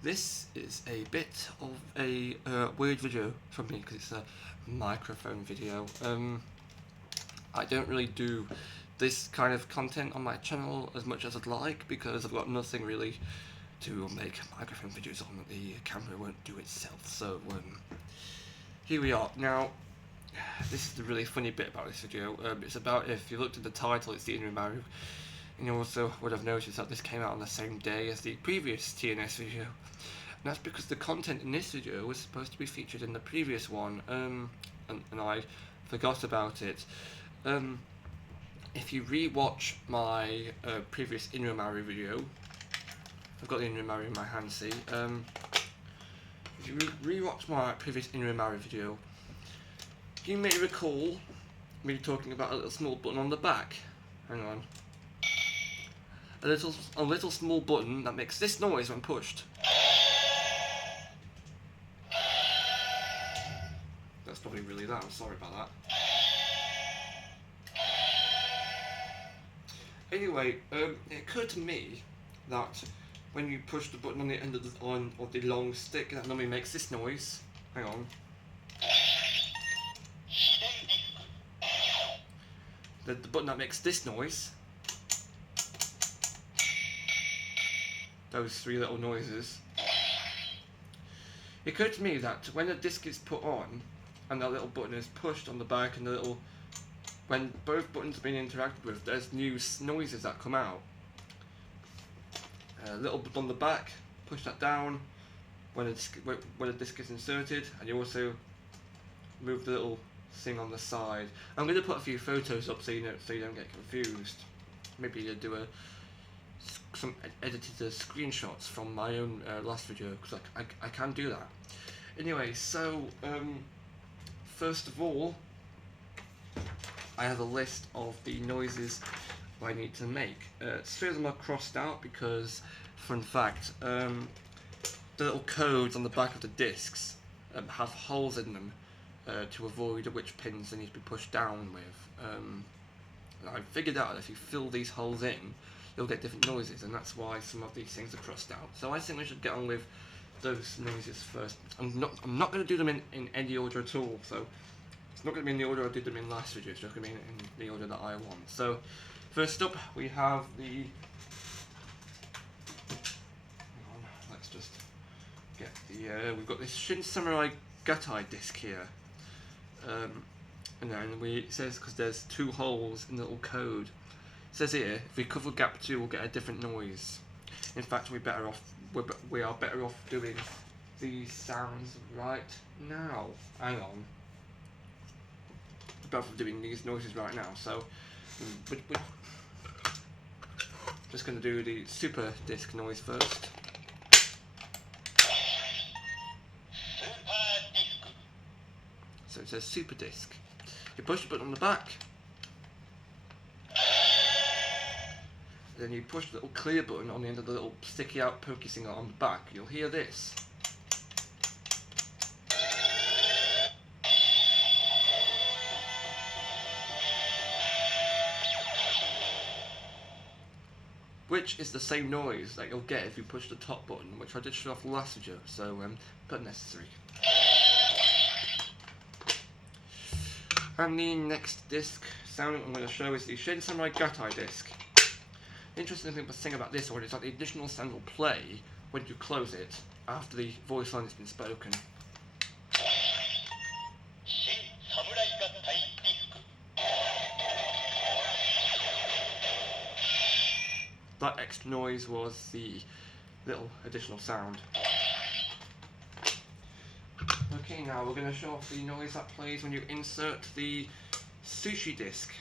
This is a bit of a weird video for me because it's a microphone video. I don't really do this kind of content on my channel as much as I'd like because I've got nothing really to make microphone videos on. The camera won't do itself. So here we are. Now, this is the really funny bit about this video. It's about, if you looked at the title, it's the Inromaru. And you also would have noticed that this came out on the same day as the previous TNS video. And that's because the content in this video was supposed to be featured in the previous one, and I forgot about it. If you re-watch my previous Inromaru video, I've got the Inromaru in my hand, see? If you re-watch my previous Inromaru video, you may recall me talking about a little small button on the back. Hang on. A little small button that makes this noise when pushed. That's probably really loud, I'm sorry about that. Anyway, it occurred to me that when you push the button on the end of the long stick, that normally makes this noise. Hang on. The button that makes this noise. Those three little noises. It occurred to me that when a disc is put on and that little button is pushed on the back, and when both buttons are being interacted with, there's new noises that come out. A little button on the back, push that down when a disc is inserted, and you also move the little thing on the side. I'm going to put a few photos up so you don't get confused. Maybe you'll do some edited screenshots from my own last video, because I can do that. Anyway, so first of all, I have a list of the noises I need to make. Three of them are crossed out because, fun fact, the little codes on the back of the discs have holes in them to avoid which pins they need to be pushed down with. I figured out that if you fill these holes in, you'll get different noises, and that's why some of these things are crossed out. So I think we should get on with those noises first. I'm not going to do them in any order at all, so it's not going to be in the order I did them in last video, it's just going to be in the order that I want. So first up we have the, hang on, let's just get the, we've got this Shinkenger Gatai disc here. And then it says, because there's two holes in the little code, it says here, if we cover gap 2, we'll get a different noise. In fact, we are better off doing these sounds right now. Hang on. We're better off doing these noises right now. So, we're just going to do the super disc noise first. So it says super disc. You push the button on the back. Then you push the little clear button on the end of the little sticky out pokey thing on the back. You'll hear this. Which is the same noise that you'll get if you push the top button, which I did show off last video, so but necessary. And the next disc sound I'm going to show is the Shinkenger Gatai disc. The interesting thing about this one is that the additional sound will play when you close it after the voice line has been spoken. That extra noise was the little additional sound. Okay, now we're going to show off the noise that plays when you insert the sushi disc.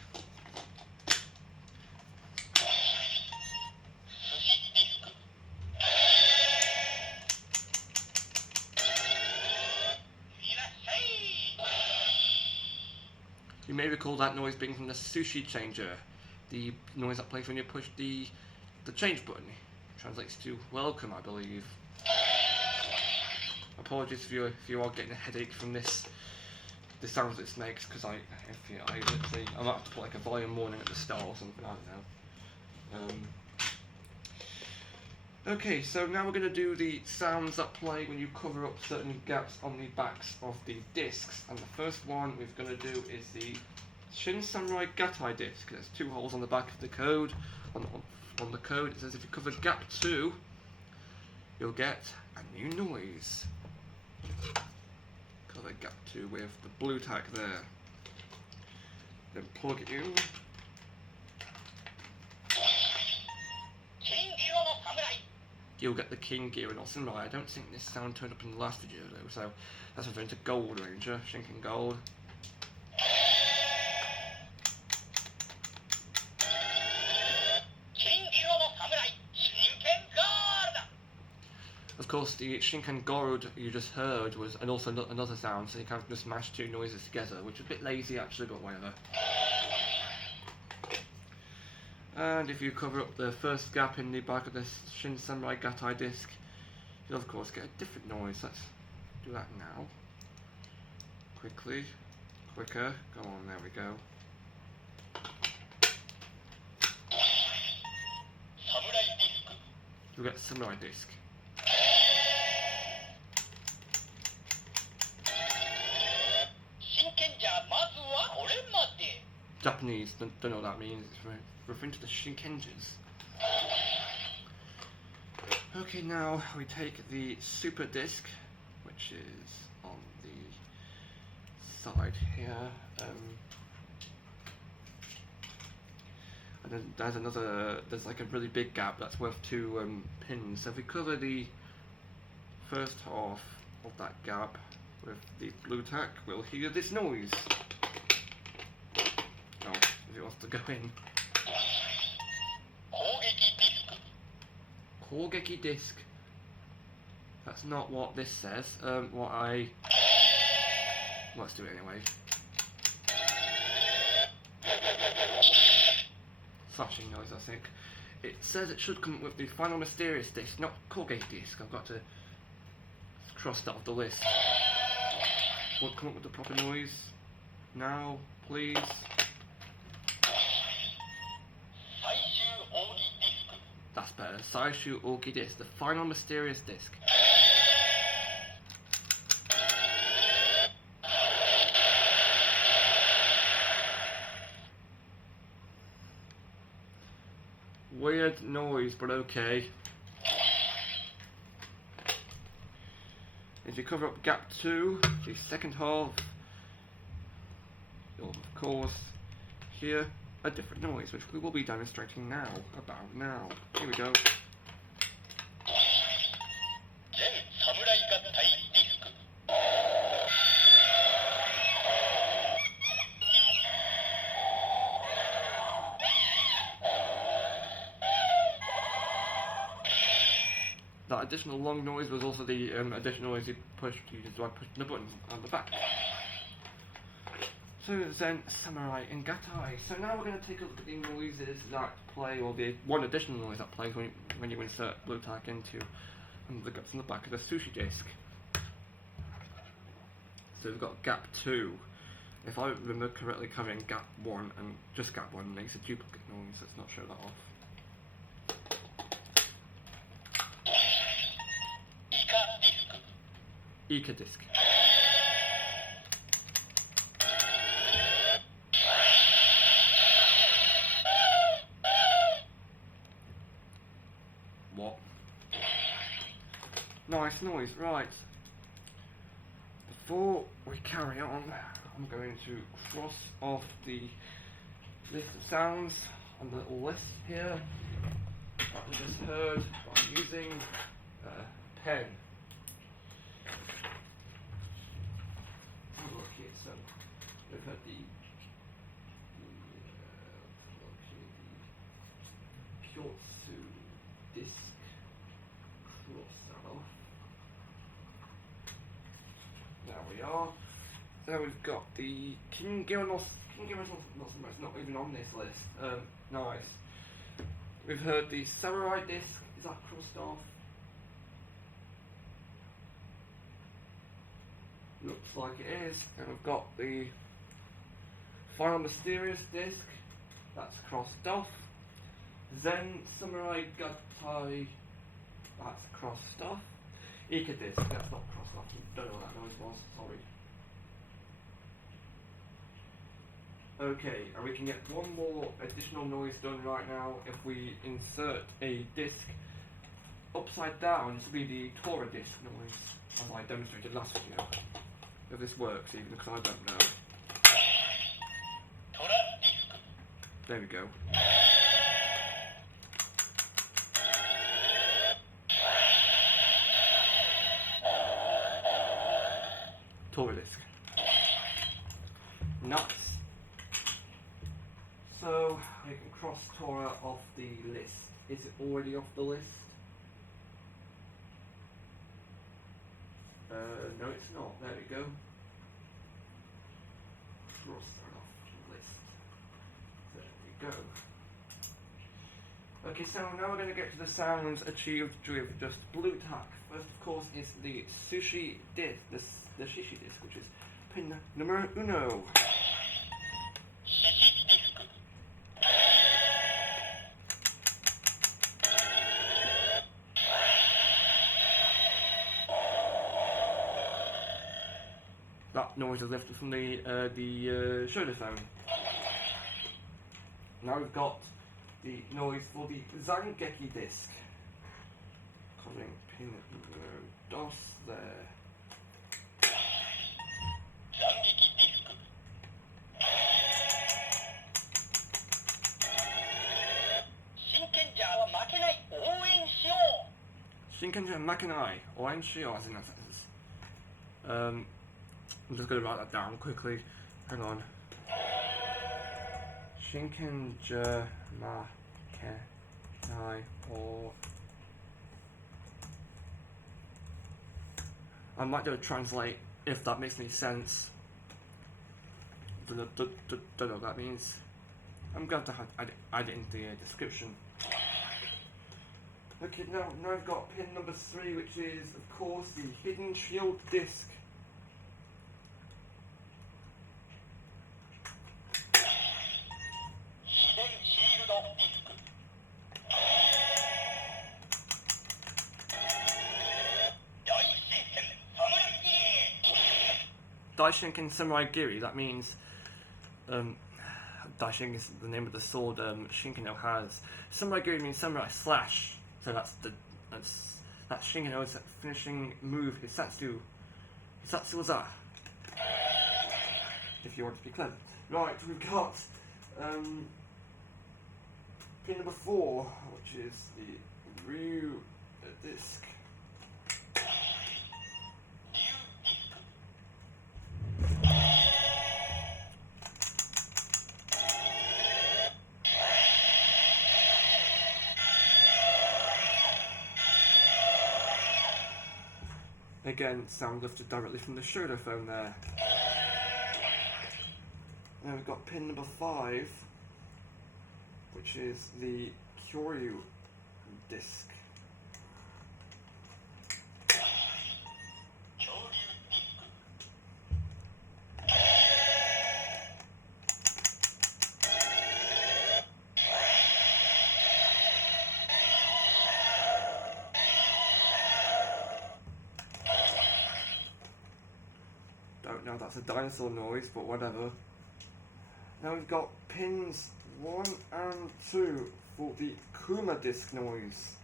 You may recall that noise being from the sushi changer, the noise that plays when you push the change button. It translates to welcome, I believe. Apologies if you are getting a headache from the sounds this makes, because I might have to put like a volume warning at the start or something, I don't know. Okay, so now we're going to do the sounds that play when you cover up certain gaps on the backs of the discs. And the first one we're going to do is the Shin Samurai Gatai disc. There's 2 holes on the back of the code. On the code it says if you cover gap 2, you'll get a new noise. Cover gap 2 with the blue tag there. Then plug it in. You'll get the King Gear and Samurai. I don't think this sound turned up in the last video though, so that's referring to Gold Ranger, Shinkenger Gold. Of course, the Shinkenger you just heard was also another sound, so you can't just mash 2 noises together, which is a bit lazy actually, but whatever. And if you cover up the first gap in the back of the Shin Samurai Gatai disc, you'll of course get a different noise. Let's do that now. Quickly. Quicker. Go on, there we go. You'll get Samurai disc. Japanese, don't know what that means. It's referring to the Shinkengers. Okay, now we take the Super Disc, which is on the side here, and then there's like a really big gap that's worth 2 pins. So if we cover the first half of that gap with the blue tack, we'll hear this noise. Oh, if it wants to go in. Kogeki disc. That's not what this says. Let's do it anyway. Flashing noise, I think. It says it should come up with the final mysterious disc, not Kogeki disc. I've got to cross that off the list. Won't come up with the proper noise. Now, please. That's better. Shiyou Ogi disc, the final mysterious disc. Weird noise, but okay. If you cover up gap 2, the second half, you'll of course hear a different noise, which we will be demonstrating now. Here we go. That additional long noise was also the additional noise you used by pushing the buttons on the back. So then, Samurai and Gatai. So now we're going to take a look at the noises that play, or the one additional noise that plays when you insert blue tack into the gaps on the back of the sushi disc. So we've got gap 2. If I remember correctly, covering gap 1 and just gap 1 makes a duplicate noise. Let's not show that off. Ika disc. What? Nice noise, right. Before we carry on, I'm going to cross off the list of sounds on the little list here that we just heard by using a pen. So we've heard the Kyotsu disc. Cross that off. There we are. Then we've got the Shinkenger not even on this list. Nice. We've heard the Samurai disc. Is that crossed off? Looks like it is. And we've got the final mysterious disc. That's crossed off. Then Samurai Gatai That's cross stuff. Eco disc, that's not cross stuff. Don't know what that noise was, sorry. Okay, and we can get one more additional noise done right now if we insert a disc upside down. This will be the Tora disc noise, as I demonstrated last video. If this works, even because I don't know. There we go. Tora disc. Nice. So we can cross Tora off the list. Is it already off the list? No, it's not. There we go. Cross that off the list. There we go. Okay, so now we're going to get to the sounds achieved with just blue tack. First, of course, is the sushi disc, the shishi disc, which is pin numero uno. That noise is lifted from the shoulder phone. Now we've got the noise for the Zangeki disc. Covering pin DOS there. Shinkenger makenai, orange shiyou, I think that's I'm just going to write that down quickly. Hang on. Shinkenger makenai, or I might do a translate if that makes any sense. Don't know what that means. I'm going to have add it in the description. Okay, now I've got pin number 3, which is, of course, the hidden shiyou disc. Daishinken Samurai Giri, that means Daishinken is the name of the sword Shinkenger has. Samurai Giri means samurai slash, so that's Shinkenger's finishing move, Hisatsuwaza, if you want to be clever. Right, we've got pin number 4, which is the Ryu disc. Again, sound lifted directly from the shoulder phone there. Now we've got pin number 5, which is the Kyoryu disc. Don't know, that's a dinosaur noise, but whatever. Now we've got pins 1 and 2 for the Kuma disc noise.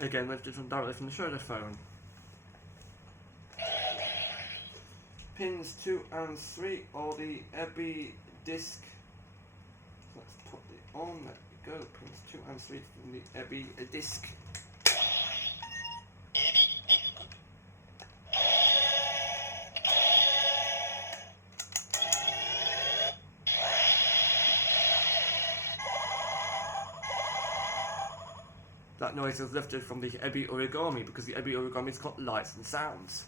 Again, lifted from directly from the shoulder phone. Pins 2 and 3 are the Ebi disc. Let's put it on, there we go. Pins 2 and 3 from the Ebi disc. That noise is lifted from the Ebi origami because the Ebi origami's got lights and sounds.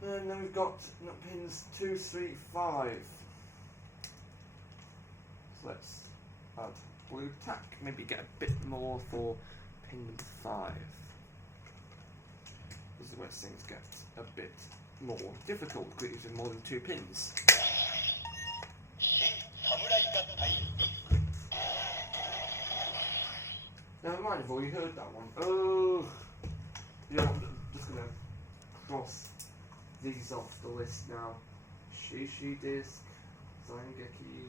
And then we've got pins 2, 3, 5. So let's add blue tack, maybe get a bit more for pin number 5. This is where things get a bit more difficult with using more than 2 pins. Never mind, I've already heard that one. Oh, yeah, I'm just gonna cross these off the list now. Shishi disc, Zangeki,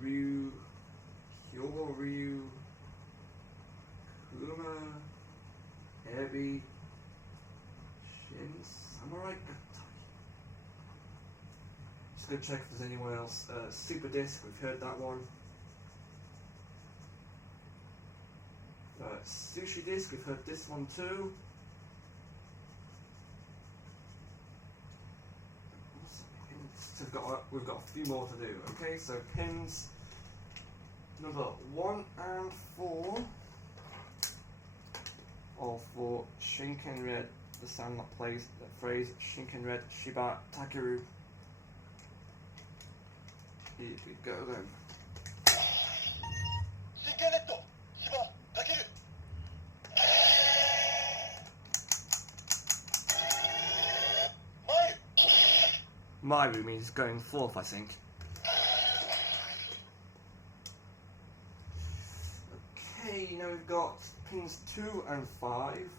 Ryu, Hyogo Ryu, Kuma, Ebi, Shin, Samurai Gatai. Just go check if there's anyone else. Super disc, we've heard that one. Sushi disc, we've heard this one too. So we've got a few more to do. Okay, so pins number 1 and 4 are for Shinkenger, the sound that plays the phrase Shinkenger Shiba Takeru. Here we go then. Maru means going forth, I think. Okay, now we've got pins 2 and 5,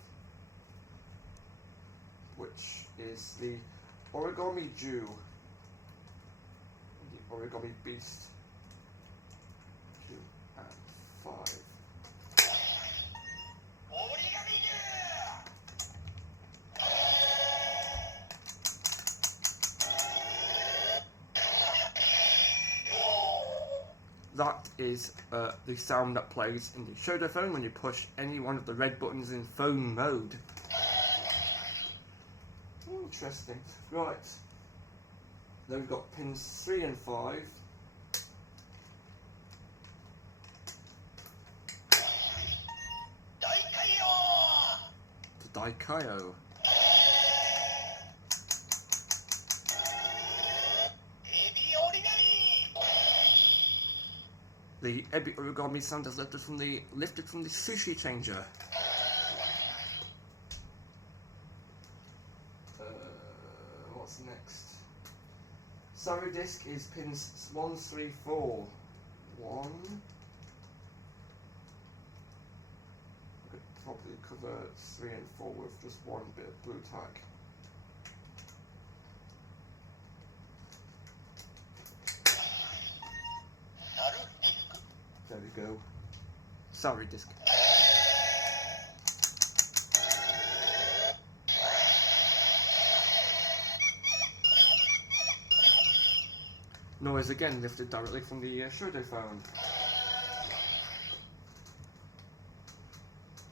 which is the Origami Jew, the Origami Beast. 2 and 5. That is the sound that plays in the shiyou phone when you push any one of the red buttons in phone mode. Interesting. Right. Then we've got pins 3 and 5. The Daikayo. The Ebi origami sound is lifted from the sushi changer. What's next? Saru disc is pins 1, 3, 4. 1. I could probably cover 3 and 4 with just one bit of blue tack. There we go. Sorry, disc. Noise again lifted directly from the shiyou phone.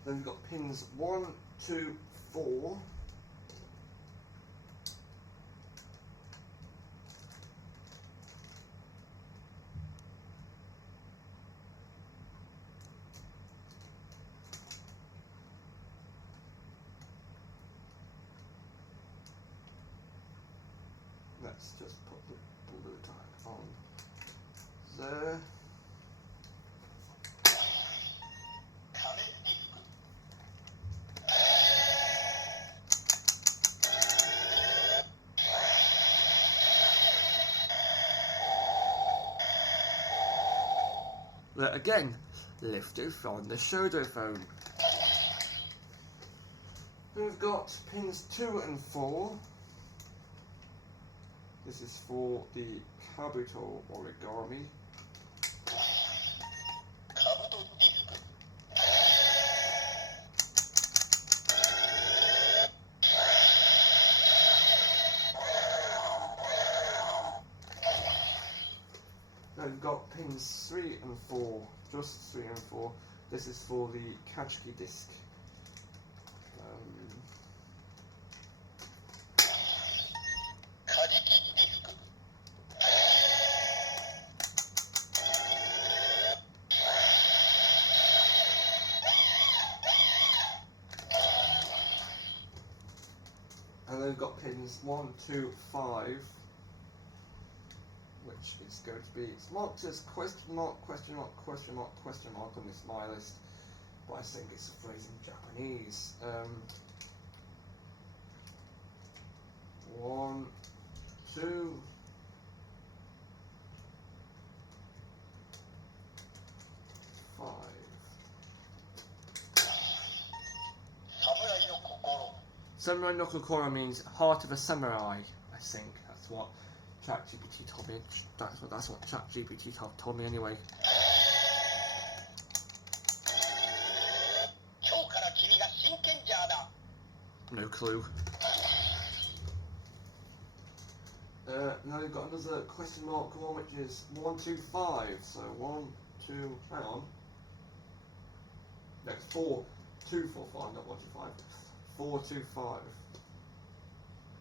Then we've got pins 1, 2, 4. Let's just put the blue tag on there. That again lifted from the shiyou phone. Then we've got pins 2 and 4. This is for the Kabuto origami. Then we've got pins 3 and 4, just 3 and 4. This is for the Kachiki disc. And then we've got pins 1, 2, 5, which which is going to be, it's marked as question mark, question mark, question mark, question mark on this my list, but I think it's a phrase in Japanese. 1, 2, 5. Samurai no kokoro means heart of a samurai, I think. That's what ChatGPT told me. That's what ChatGPT told me anyway. No clue. Now we've got another question mark one, which is 1, 2, 5. So 1, 2, hang on. Next 4, 2, 4, 5, not 1, 2, 5. 4, 2, 5.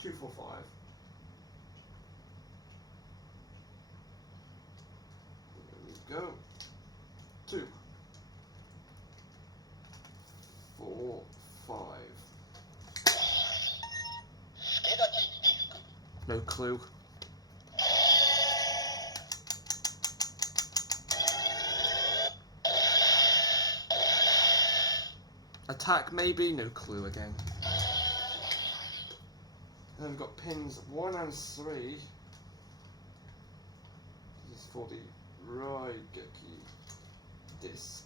2, 4, 5. There we go. 2, 4, 5. No clue. Attack maybe, no clue again. And then we've got pins 1 and 3. This is for the Raigeki disc.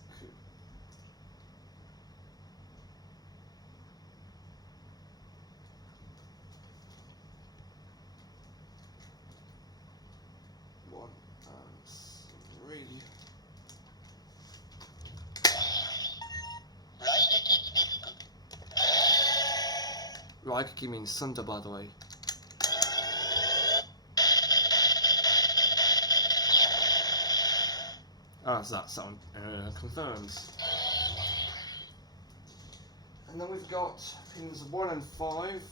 Raigeki means thunder, by the way. As that sound confirms. And then we've got pins 1 and 5.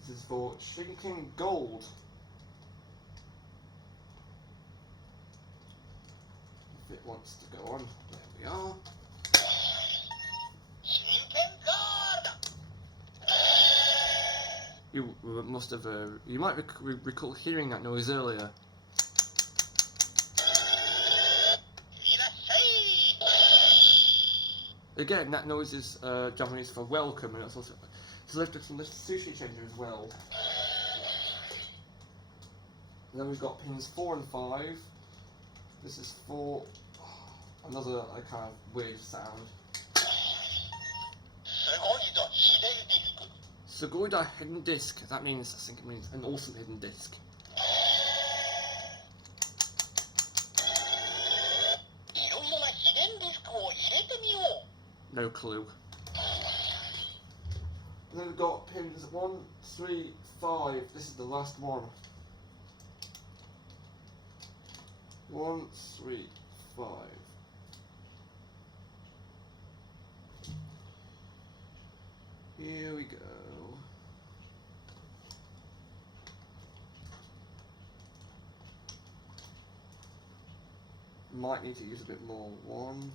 This is for Shinkenger Gold. If it wants to go on, there we are. You must have, you might recall hearing that noise earlier. Again, that noise is Japanese for welcome, and it's also selected from the sushi changer as well. And then we've got pins 4 and 5. This is for another kind of weird sound. Sugoida hidden disc. That means, I think it means an awesome hidden disc. No clue. And then we've got pins 1, 3, 5. This is the last one. 1, 3, 5. Here we go. Might need to use a bit more. 1,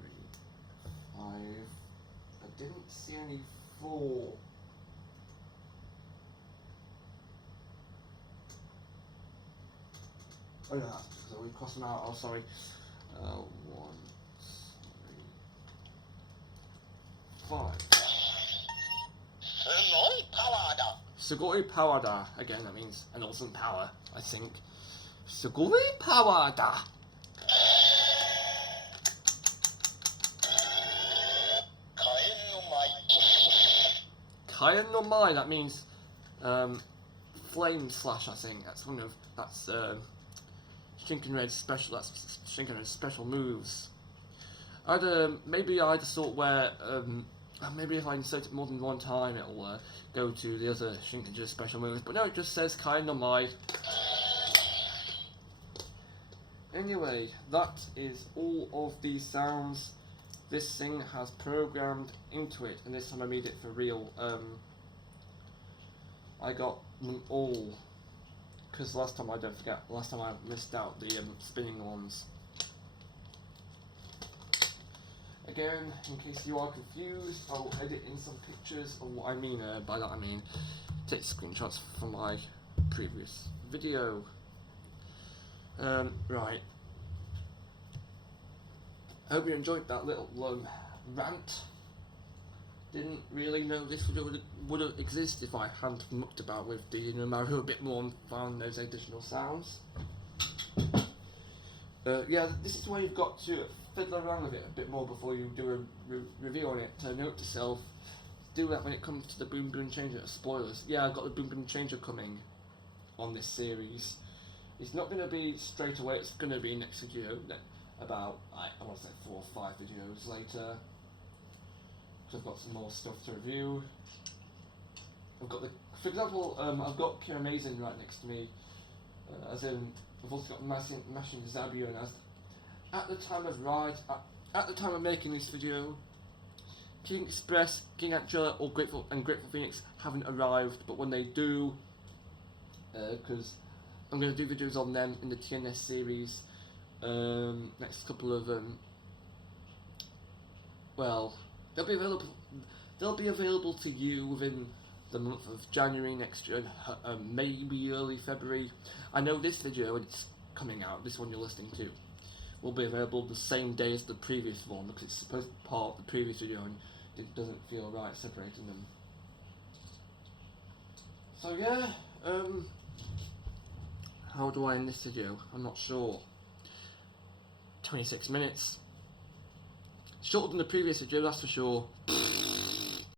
3, 5. I didn't see any 4. Oh no, that's because we crossed them out. Oh, sorry. 1, 3, 5. Sugoi power da. Again, that means an awesome power, I think. Sugoi power da. Kaien no mai, that means flame slash, I think. That's one of Shinkenger's special. That's Shinkenger's special moves. Maybe I just thought where maybe if I insert it more than one time, it'll go to the other Shinkenger's special moves. But no, it just says Kaien no mai. Anyway, that is all of these sounds this thing has programmed into it, and this time I made it for real. I got them all, because last time I missed out the spinning ones. Again, in case you are confused, I'll edit in some pictures of what I mean. By that I mean take screenshots from my previous video. Right. I hope you enjoyed that little rant. Didn't really know this video would exist if I hadn't mucked about with the Inromaru a bit more and found those additional sounds. Yeah, this is where you've got to fiddle around with it a bit more before you do a review on it. To note to self, do that when it comes to the Boom Boom Changer. Spoilers. Yeah, I've got the Boom Boom Changer coming on this series. It's not going to be straight away, it's going to be next video, about, I want to say 4 or 5 videos later. Because I've got some more stuff to review. I've got for example, I've got Pure Amazing right next to me. As in, I've also got Mashing Zabio, and at the time at the time of making this video, King Express, King Angela, or Grateful Phoenix haven't arrived, but when they do, because I'm going to do videos on them in the TNS series, next couple of, well, they'll be available to you within the month of January next year, maybe early February. I know this video, when it's coming out, this one you're listening to, will be available the same day as the previous one, because it's supposed to be part of the previous video and it doesn't feel right separating them. So yeah, how do I end this video? I'm not sure. 26 minutes. Shorter than the previous video, that's for sure.